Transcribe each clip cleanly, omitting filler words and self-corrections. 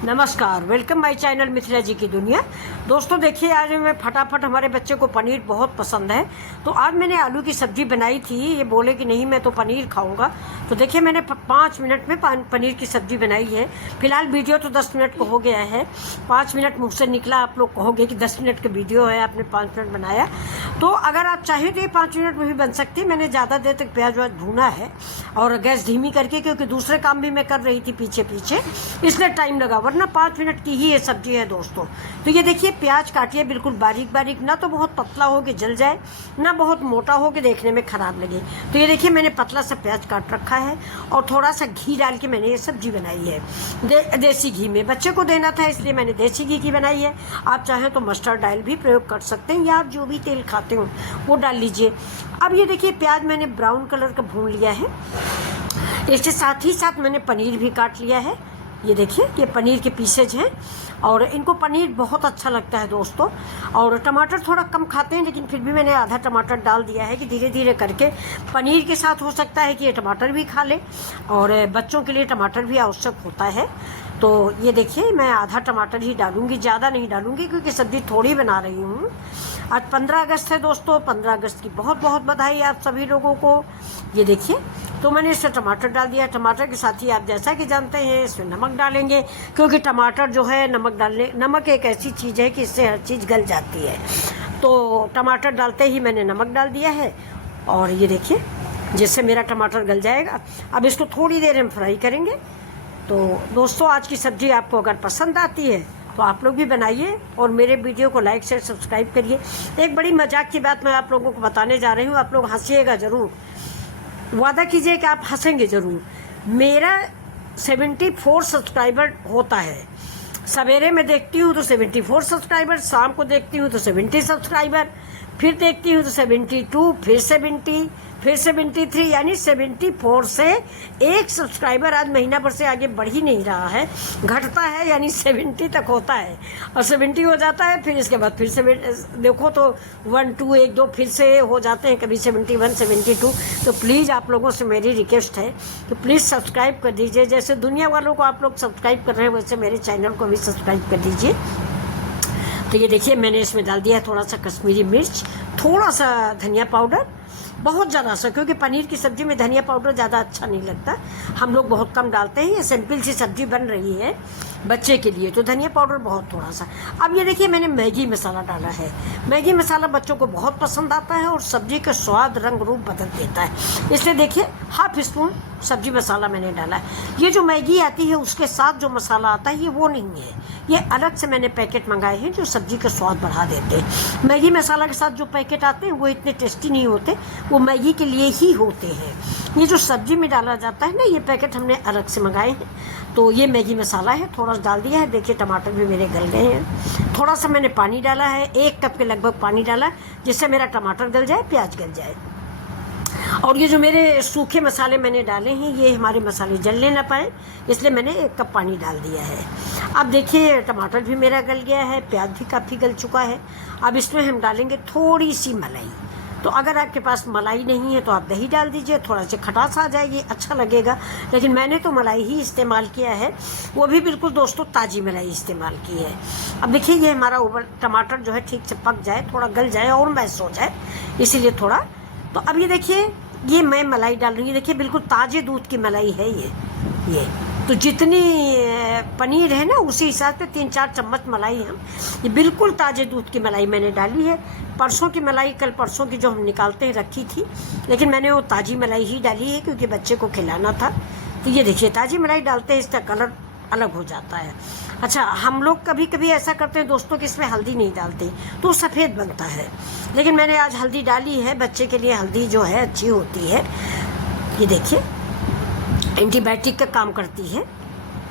नमस्कार, welcome my channel Mithila जी की दुनिया। दोस्तों देखिए, आज मैं फटाफट, हमारे बच्चे को पनीर बहुत पसंद है, तो आज मैंने आलू की सब्जी बनाई थी। ये बोले कि नहीं मैं तो पनीर खाऊंगा, तो देखिए मैंने 5 मिनट में पनीर की सब्जी बनाई है। फिलहाल वीडियो तो 10 मिनट को हो गया है, 5 मिनट मुझसे निकला। आप लोग कहोगे कि 10 मिनट का वीडियो है, आपने 5 मिनट बनाया। तो अगर आप चाहें तो ये 5 मिनट में भी बन सकती है। मैंने ज़्यादा देर तक प्याज व्याज भूना है और गैस धीमी करके, क्योंकि दूसरे काम भी मैं कर रही थी पीछे पीछे, इसलिए टाइम लगा, वरना 5 मिनट की ही ये सब्जी है दोस्तों। तो ये देखिए, प्याज काटिए बिल्कुल बारीक बारीक, ना तो बहुत पतला हो कि जल जाए, ना बहुत मोटा हो कि देखने में खराब लगे। तो ये देखिए, मैंने पतला सा प्याज काट रखा है और थोड़ा सा घी डाल के मैंने ये सब्जी बनाई है। देसी घी में बच्चे को देना था, इसलिए मैंने देसी घी की बनाई है। आप चाहें तो मस्टर्ड ऑयल भी प्रयोग कर सकते हैं, या आप जो भी तेल खाते हो वो डाल लीजिए। अब ये देखिए, प्याज मैंने ब्राउन कलर का भून लिया है। इसके साथ ही साथ मैंने पनीर भी काट लिया है। ये देखिए, ये पनीर के पीसेज हैं और इनको पनीर बहुत अच्छा लगता है दोस्तों। और टमाटर थोड़ा कम खाते हैं, लेकिन फिर भी मैंने आधा टमाटर डाल दिया है कि धीरे धीरे करके पनीर के साथ हो सकता है कि ये टमाटर भी खा ले, और बच्चों के लिए टमाटर भी आवश्यक होता है। तो ये देखिए, मैं आधा टमाटर ही डालूंगी, ज़्यादा नहीं डालूंगी, क्योंकि सब्जी थोड़ी बना रही हूँ। आज 15 अगस्त है दोस्तों, 15 अगस्त की बहुत बहुत बधाई आप सभी लोगों को। ये देखिए, तो मैंने इसमें टमाटर डाल दिया। टमाटर के साथ ही आप जैसा कि जानते हैं इसमें नमक डालेंगे, क्योंकि टमाटर जो है नमक एक ऐसी चीज़ है कि इससे हर चीज़ गल जाती है। तो टमाटर डालते ही मैंने नमक डाल दिया है, और ये देखिए, जिससे मेरा टमाटर गल जाएगा। अब इसको थोड़ी देर हम फ्राई करेंगे। तो दोस्तों, आज की सब्ज़ी आपको अगर पसंद आती है तो आप लोग भी बनाइए और मेरे वीडियो को लाइक शेयर सब्सक्राइब करिए। एक बड़ी मजाक की बात मैं आप लोगों को बताने जा रही हूँ, आप लोग हंसिएगा ज़रूर, वादा कीजिए कि आप हंसेंगे ज़रूर। मेरा 74 सब्सक्राइबर होता है। सवेरे में देखती हूँ तो 74 सब्सक्राइबर, शाम को देखती हूँ तो 70 सब्सक्राइबर, फिर देखती हूँ तो 72, फिर 70, फिर 73, यानी 74 से एक सब्सक्राइबर आज महीना भर से आगे बढ़ ही नहीं रहा है, घटता है, यानी 70 तक होता है और 70 हो जाता है। फिर इसके बाद फिर से देखो तो 1 2 1 2 फिर से हो जाते हैं, कभी 71 72। तो प्लीज़ आप लोगों से मेरी रिक्वेस्ट है कि प्लीज़ सब्सक्राइब कर दीजिए। जैसे दुनिया वालों को आप लोग सब्सक्राइब कर रहे हैं, वैसे मेरे चैनल को भी सब्सक्राइब कर दीजिए। तो ये देखिए, मैंने इसमें डाल दिया थोड़ा सा कश्मीरी मिर्च, थोड़ा सा धनिया पाउडर, बहुत ज़्यादा सा, क्योंकि पनीर की सब्ज़ी में धनिया पाउडर ज़्यादा अच्छा नहीं लगता, हम लोग बहुत कम डालते हैं। ये सिंपल सी सब्ज़ी बन रही है बच्चे के लिए, तो धनिया पाउडर बहुत थोड़ा सा। अब ये देखिए, मैंने मैगी मसाला डाला है। मैगी मसाला बच्चों को बहुत पसंद आता है और सब्ज़ी का स्वाद रंग रूप बदल देता है, इसलिए देखिए हाफ स्पून सब्जी मसाला मैंने डाला है। ये जो मैगी आती है उसके साथ जो मसाला आता है ये वो नहीं है, ये अलग से मैंने पैकेट मंगाए हैं जो सब्जी का स्वाद बढ़ा देते हैं। मैगी मसाला के साथ जो पैकेट आते हैं वो इतने टेस्टी नहीं होते, वो मैगी के लिए ही होते हैं। ये जो सब्जी में डाला जाता है ना, ये पैकेट हमने अलग से मंगाए हैं। तो ये मैगी मसाला है, थोड़ा सा डाल दिया है। देखिए, टमाटर भी मेरे गल गए हैं। थोड़ा सा मैंने पानी डाला है, 1 कप के लगभग पानी डाला, जिससे मेरा टमाटर गल जाए, प्याज गल जाए। और ये जो मेरे सूखे मसाले मैंने डाले हैं, ये हमारे मसाले जलने ना पाए, इसलिए मैंने 1 कप पानी डाल दिया है। अब देखिए, टमाटर भी मेरा गल गया है, प्याज भी काफ़ी गल चुका है। अब इसमें हम डालेंगे थोड़ी सी मलाई। तो अगर आपके पास मलाई नहीं है तो आप दही डाल दीजिए, थोड़ा सा खटास आ जाएगी, अच्छा लगेगा। लेकिन मैंने तो मलाई ही इस्तेमाल किया है, वो भी बिल्कुल दोस्तों ताज़ी मलाई इस्तेमाल की है। अब देखिए, ये हमारा टमाटर जो है ठीक से पक जाए, थोड़ा गल जाए और मैश हो जाए, इसीलिए थोड़ा। तो अब ये देखिए, ये मैं मलाई डाल रही हूँ। देखिए, बिल्कुल ताज़े दूध की मलाई है ये। तो जितनी पनीर है ना, उसी हिसाब से 3-4 चम्मच मलाई हम, ये बिल्कुल ताज़े दूध की मलाई मैंने डाली है। परसों की मलाई, कल परसों की जो हम निकालते हैं रखी थी, लेकिन मैंने वो ताज़ी मलाई ही डाली है, क्योंकि बच्चे को खिलाना था। तो ये देखिए, ताज़ी मलाई डालते हैं, इसका कलर अलग हो जाता है। अच्छा, हम लोग कभी कभी ऐसा करते हैं दोस्तों कि इसमें हल्दी नहीं डालते, तो सफ़ेद बनता है, लेकिन मैंने आज हल्दी डाली है। बच्चे के लिए हल्दी जो है अच्छी होती है। ये देखिए, एंटीबायोटिक का काम करती है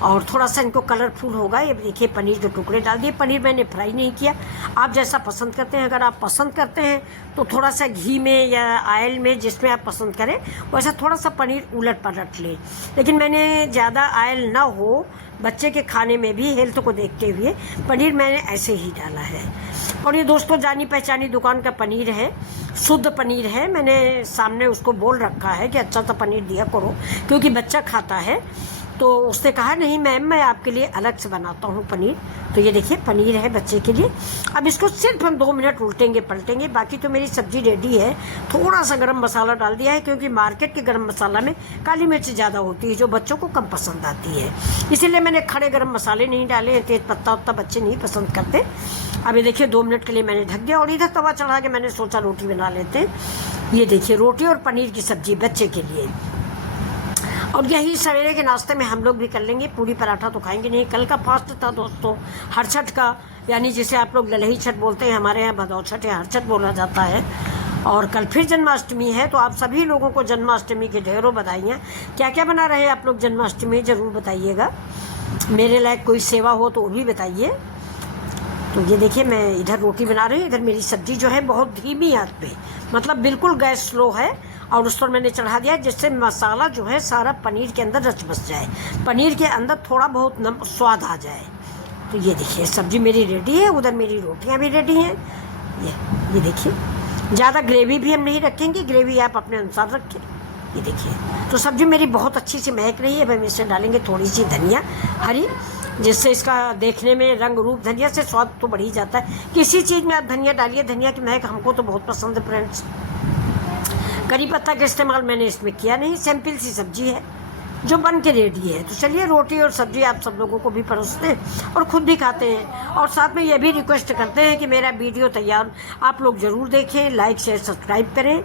और थोड़ा सा इनको कलरफुल होगा। ये देखिए, पनीर के टुकड़े डाल दिए। पनीर मैंने फ्राई नहीं किया, आप जैसा पसंद करते हैं। अगर आप पसंद करते हैं तो थोड़ा सा घी में या ऑयल में, जिसमें आप पसंद करें, वैसा थोड़ा सा पनीर उलट पलट लें। लेकिन मैंने ज़्यादा ऑयल ना हो, बच्चे के खाने में भी हेल्थ को देखते हुए पनीर मैंने ऐसे ही डाला है। और ये दोस्तों जानी पहचानी दुकान का पनीर है, शुद्ध पनीर है। मैंने सामने उसको बोल रखा है कि अच्छा सा पनीर दिया करो, क्योंकि बच्चा खाता है। तो उसने कहा नहीं मैम मैं आपके लिए अलग से बनाता हूँ पनीर। तो ये देखिए पनीर है बच्चे के लिए। अब इसको सिर्फ हम 2 मिनट उल्टेंगे पलटेंगे, बाकी तो मेरी सब्जी रेडी है। थोड़ा सा गरम मसाला डाल दिया है क्योंकि मार्केट के गरम मसाला में काली मिर्च ज़्यादा होती है जो बच्चों को कम पसंद आती है, इसीलिए मैंने खड़े गरम मसाले नहीं डाले हैं। तेज पत्ता उत्ता बच्चे नहीं पसंद करते। अब ये देखिए 2 मिनट के लिए मैंने ढक दिया और इधर तवा चढ़ा के मैंने सोचा रोटी बना लेते हैं। ये देखिए रोटी और पनीर की सब्जी बच्चे के लिए। और यही सवेरे के नाश्ते में हम लोग भी कर लेंगे। पूरी पराठा तो खाएंगे नहीं, कल का फास्ट था दोस्तों, हर छठ का, यानी जिसे आप लोग ललही छठ बोलते हैं, हमारे यहाँ भदौ छठ या हर छठ बोला जाता है। और कल फिर जन्माष्टमी है, तो आप सभी लोगों को जन्माष्टमी की ढेरों बधाइयाँ। क्या क्या बना रहे हैं आप लोग जन्माष्टमी ज़रूर बताइएगा। मेरे लायक कोई सेवा हो तो वो भी बताइए। तो ये देखिए मैं इधर रोटी बना रही हूँ, इधर मेरी सब्जी जो है बहुत धीमी आंच पे, मतलब बिल्कुल गैस स्लो है, और उस पर मैंने चढ़ा दिया जिससे मसाला जो है सारा पनीर के अंदर रच बस जाए, पनीर के अंदर थोड़ा बहुत स्वाद आ जाए। तो ये देखिए सब्जी मेरी रेडी है, उधर मेरी रोटियां भी रेडी हैं। ये देखिए ज़्यादा ग्रेवी भी हम नहीं रखेंगे, ग्रेवी आप अपने अनुसार रखें। ये देखिए तो सब्जी मेरी बहुत अच्छी सी महक रही है। अब हम इसमें डालेंगे थोड़ी सी धनिया हरी, जिससे इसका देखने में रंग रूप, धनिया से स्वाद तो बढ़ ही जाता है। किसी चीज़ में आप धनिया डालिए, धनिया की महक हमको तो बहुत पसंद है फ्रेंड्स। करी पत्ता का इस्तेमाल मैंने इसमें किया नहीं, सिंपल सी सब्जी है जो बन के रेडी है। तो चलिए रोटी और सब्जी आप सब लोगों को भी परोसते हैं और ख़ुद भी खाते हैं, और साथ में ये भी रिक्वेस्ट करते हैं कि मेरा वीडियो तैयार आप लोग ज़रूर देखें, लाइक शेयर सब्सक्राइब करें।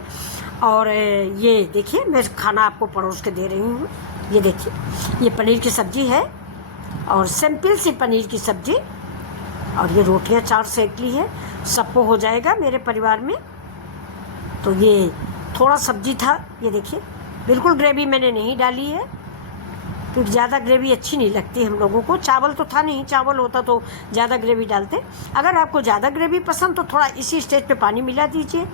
और ये देखिए मैं खाना आपको परोस के दे रही हूँ। ये देखिए ये पनीर की सब्जी है और सिंपल सी पनीर की सब्जी, और ये रोटियाँ 4 सेक ली है, सबको हो जाएगा मेरे परिवार में। तो ये थोड़ा सब्जी था, ये देखिए बिल्कुल ग्रेवी मैंने नहीं डाली है क्योंकि ज़्यादा ग्रेवी अच्छी नहीं लगती हम लोगों को। चावल तो था नहीं, चावल होता तो ज़्यादा ग्रेवी डालते। अगर आपको ज़्यादा ग्रेवी पसंद तो थोड़ा इसी स्टेज पे पानी मिला दीजिए।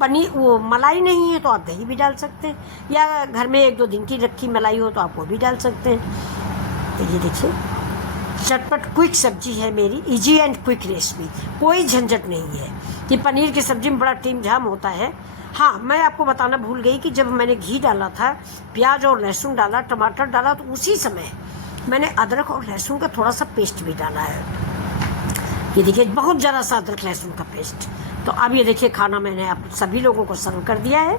पनीर वो मलाई नहीं है तो आप दही भी डाल सकते हैं, या घर में 1-2 दिन की रखी मलाई हो तो आप वो भी डाल सकते हैं। तो ये देखिए चटपट क्विक सब्जी है मेरी, इजी एंड क्विक रेसिपी, कोई झंझट नहीं है। कि पनीर की सब्जी में बड़ा टीम झाम होता है। हाँ मैं आपको बताना भूल गई कि जब मैंने घी डाला था, प्याज और लहसुन डाला, टमाटर डाला, तो उसी समय मैंने अदरक और लहसुन का थोड़ा सा पेस्ट भी डाला है। ये देखिए बहुत ज़रा सा अदरक लहसुन का पेस्ट। तो अब ये देखिए खाना मैंने आप सभी लोगों को सर्व कर दिया है,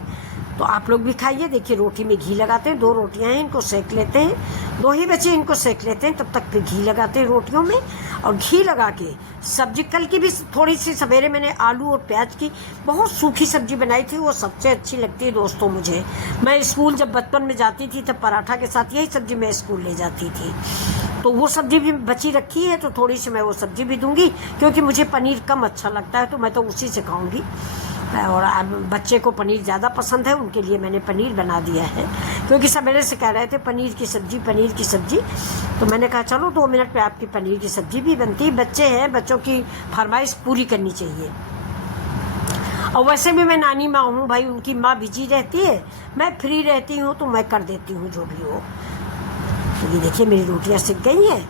तो आप लोग भी खाइए। देखिए रोटी में घी लगाते हैं, 2 रोटियां हैं, इनको सेक लेते हैं, 2 ही बचे इनको सेक लेते हैं, तब तक फिर घी लगाते हैं रोटियों में। और घी लगा के सब्जी, कल की भी थोड़ी सी सवेरे मैंने आलू और प्याज की बहुत सूखी सब्जी बनाई थी, वो सबसे अच्छी लगती है दोस्तों मुझे। मैं स्कूल जब बचपन में जाती थी तब पराठा के साथ यही सब्जी मैं स्कूल ले जाती थी, तो वो सब्जी भी बची रखी है, तो थोड़ी सी मैं वो सब्जी भी दूंगी क्योंकि मुझे पनीर कम अच्छा लगता है, तो मैं तो उसी से खाऊंगी। और अब बच्चे को पनीर ज़्यादा पसंद है, उनके लिए मैंने पनीर बना दिया है क्योंकि सवेरे से कह रहे थे पनीर की सब्जी, तो मैंने कहा चलो 2 मिनट पे आपकी पनीर की सब्जी भी बनती है। बच्चे हैं, बच्चों की फरमाइश पूरी करनी चाहिए। और वैसे भी मैं नानी माँ हूँ भाई, उनकी माँ बिजी रहती है, मैं फ्री रहती हूँ, तो मैं कर देती हूँ जो भी हो। तो ये देखिए मेरी रोटियाँ सिक गई हैं।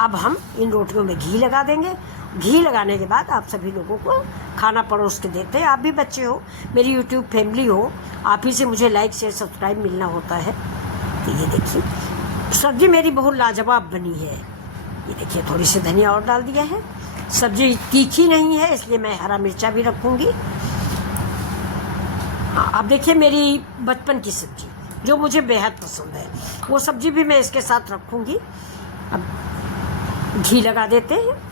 अब हम इन रोटियों में घी लगा देंगे। घी लगाने के बाद आप सभी लोगों को खाना परोस के देते हैं। आप भी बच्चे हो, मेरी यूट्यूब फैमिली हो, आप ही से मुझे लाइक शेयर सब्सक्राइब मिलना होता है। तो ये देखिए सब्जी मेरी बहुत लाजवाब बनी है। ये देखिए थोड़ी सी धनिया और डाल दिया है। सब्जी तीखी नहीं है इसलिए मैं हरा मिर्चा भी रखूँगी। हाँ अब देखिए मेरी बचपन की सब्जी जो मुझे बेहद पसंद है, वो सब्जी भी मैं इसके साथ रखूँगी। अब घी लगा देते हैं।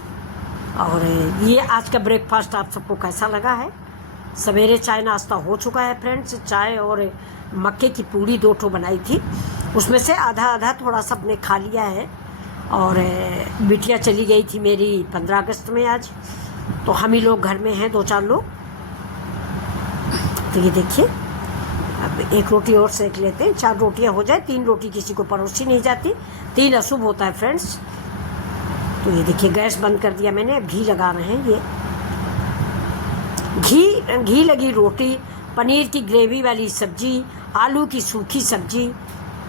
और ये आज का ब्रेकफास्ट आप सबको कैसा लगा है? सवेरे चाय नाश्ता हो चुका है फ्रेंड्स। चाय और मक्के की पूड़ी 2 ठो बनाई थी, उसमें से आधा थोड़ा सा हमने खा लिया है। और बिटिया चली गई थी मेरी 15 अगस्त में आज, तो हम ही लोग घर में हैं, 2-4 लोग। तो ये देखिए अब 1 रोटी और सेक लेते हैं, 4 रोटियां हो जाए। 3 रोटी किसी को परोसी नहीं जाती, 3 अशुभ होता है फ्रेंड्स। तो ये देखिए गैस बंद कर दिया मैंने, घी लगा रहे हैं। ये घी लगी रोटी, पनीर की ग्रेवी वाली सब्जी, आलू की सूखी सब्जी,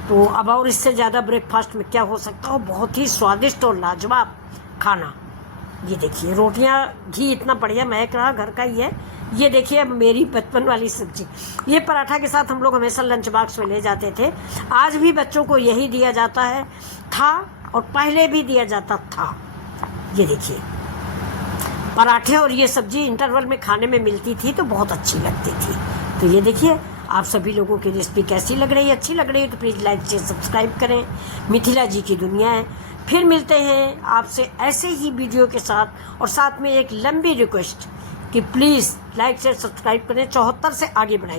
तो अब और इससे ज़्यादा ब्रेकफास्ट में क्या हो सकता हो? बहुत ही स्वादिष्ट और लाजवाब खाना। ये देखिए रोटियां, घी इतना बढ़िया महक रहा, घर का ही है। ये देखिए अब मेरी बचपन वाली सब्जी, ये पराठा के साथ हम लोग हमेशा लंच बॉक्स में ले जाते थे। आज भी बच्चों को यही दिया जाता है। था और पहले भी दिया जाता था। ये देखिए पराठे और ये सब्जी इंटरवल में खाने में मिलती थी तो बहुत अच्छी लगती थी। तो ये देखिए आप सभी लोगों की रेसिपी कैसी लग रही है, अच्छी लग रही है तो प्लीज़ लाइक शेयर सब्सक्राइब करें। मिथिला जी की दुनिया है। फिर मिलते हैं आपसे ऐसे ही वीडियो के साथ, और साथ में एक लंबी रिक्वेस्ट कि प्लीज़ लाइक शेयर सब्सक्राइब करें, 74 से आगे बढ़ाइए।